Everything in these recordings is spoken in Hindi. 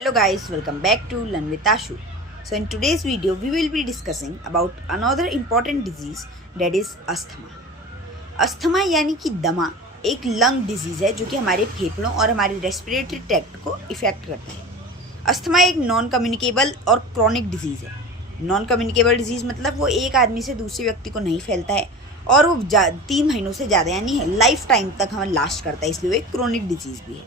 Hello guys, welcome back to Learn with Ashu. So in today's video we will be discussing about another important disease that is asthma. Asthma यानी कि दमा एक लंग डिजीज़ है जो कि हमारे फेफड़ों और हमारे रेस्पिरेटरी ट्रैक्ट को इफेक्ट करता है। अस्थमा एक नॉन कम्युनिकेबल और क्रॉनिक डिजीज़ है। नॉन कम्युनिकेबल डिजीज़ मतलब वो एक आदमी से दूसरे व्यक्ति को नहीं फैलता है और वो 3 महीनों से ज़्यादा यानी लाइफ टाइम तक हमें लास्ट करता है, इसलिए वो एक क्रॉनिक डिजीज़ भी है।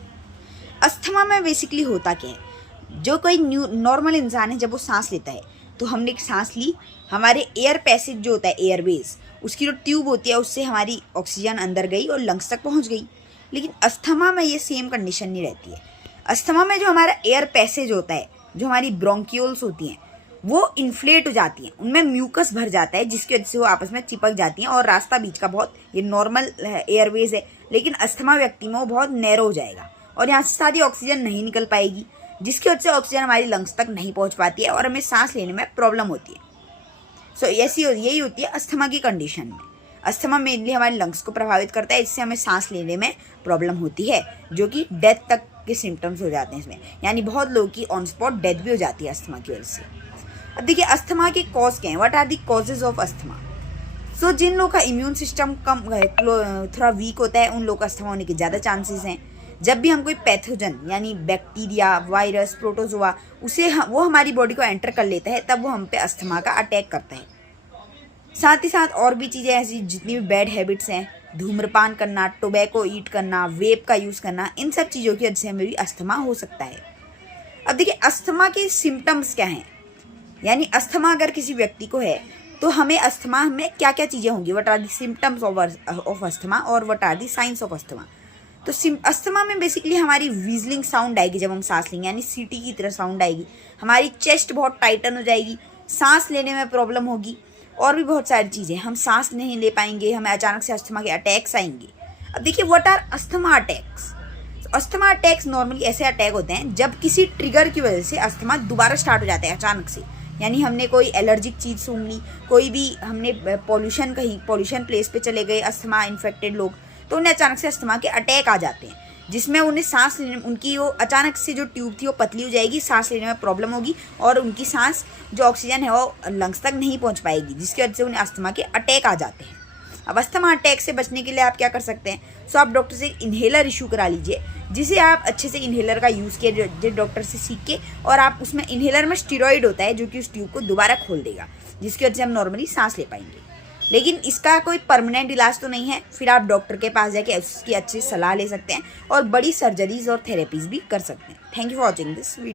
अस्थमा में बेसिकली होता क्या है, जो कोई नॉर्मल इंसान है जब वो सांस लेता है तो हमने एक सांस ली, हमारे एयर पैसेज जो होता है एयरवेज उसकी जो ट्यूब होती है उससे हमारी ऑक्सीजन अंदर गई और लंग्स तक पहुंच गई। लेकिन अस्थमा में ये सेम कंडीशन नहीं रहती है। अस्थमा में जो हमारा एयर पैसेज होता है, जो हमारी ब्रोंक्यूल्स होती हैं वो इन्फ्लेट हो जाती हैं, उनमें म्यूकस भर जाता है जिसकी वजह से वो आपस में चिपक जाती हैं और रास्ता बीच का बहुत, ये नॉर्मल एयरवेज है लेकिन अस्थमा व्यक्ति में वो बहुत नैरो हो जाएगा और यहाँ से सारी ऑक्सीजन नहीं निकल पाएगी जिसकी वजह से ऑक्सीजन हमारी लंग्स तक नहीं पहुंच पाती है और हमें सांस लेने में प्रॉब्लम होती है। सो यही होती है अस्थमा की कंडीशन में। अस्थमा मेनली हमारे लंग्स को प्रभावित करता है, इससे हमें सांस लेने में प्रॉब्लम होती है जो कि डेथ तक के सिम्टम्स हो जाते हैं इसमें, यानी बहुत लोगों की ऑन स्पॉट डेथ भी हो जाती है अस्थमा की वजह से। अब देखिए अस्थमा के कॉज क्या है, what are the causes of asthma. So जिन लोगों का इम्यून सिस्टम कम थोड़ा वीक होता है उन लोगों का अस्थमा होने के ज़्यादा चांसेस हैं। जब भी हम कोई पैथोजन यानी बैक्टीरिया, वायरस, प्रोटोजोआ वो हमारी बॉडी को एंटर कर लेता है तब वो हम पे अस्थमा का अटैक करता है। साथ ही साथ और भी चीज़ें ऐसी जितनी भी बैड हैबिट्स हैं, धूम्रपान करना, टोबैको ईट करना, वेप का यूज़ करना, इन सब चीज़ों की वजह से हमें भी अस्थमा हो सकता है। अब देखिए अस्थमा के सिम्टम्स क्या हैं, यानी अस्थमा अगर किसी व्यक्ति को है तो हमें अस्थमा में क्या क्या चीज़ें होंगी, what are the symptoms of asthma और what are the signs of asthma. तो अस्थमा में बेसिकली हमारी विजलिंग साउंड आएगी जब हम सांस लेंगे, यानी सीटी की तरह साउंड आएगी, हमारी चेस्ट बहुत टाइटन हो जाएगी, सांस लेने में प्रॉब्लम होगी और भी बहुत सारी चीज़ें, हम सांस नहीं ले पाएंगे, हमें अचानक से अस्थमा के अटैक्स आएंगे। अब देखिए what are asthma attacks. Asthma attacks normally ऐसे अटैक होते हैं जब किसी ट्रिगर की वजह से अस्थमा दोबारा स्टार्ट हो जाता है अचानक से, यानी हमने कोई एलर्जिक चीज़ सूंघ ली, कोई भी हमने पॉल्यूशन प्लेस पे चले गए, अस्थमा इन्फेक्टेड लोग, तो उन्हें अचानक से अस्थमा के अटैक आ जाते हैं जिसमें उन्हें सांस लेने, उनकी वो अचानक से जो ट्यूब थी वो पतली हो जाएगी, सांस लेने में प्रॉब्लम होगी और उनकी सांस जो ऑक्सीजन है वो लंग्स तक नहीं पहुंच पाएगी जिसकी वजह से उन्हें अस्थमा के अटैक आ जाते हैं। अब अस्थमा अटैक से बचने के लिए आप क्या कर सकते हैं, सो आप डॉक्टर से इन्हेलर इशू करा लीजिए, जिसे आप अच्छे से इन्हेलर का यूज़ किए डॉक्टर से सीख के, और आप उसमें इन्हेलर में स्टीरॉइड होता है जो कि उस ट्यूब को दोबारा खोल देगा जिसकी वजह से हम नॉर्मली सांस ले पाएंगे। लेकिन इसका कोई परमानेंट इलाज तो नहीं है, फिर आप डॉक्टर के पास जाके उसकी अच्छी सलाह ले सकते हैं और बड़ी सर्जरीज और थेरेपीज भी कर सकते हैं। Thank you for watching this video.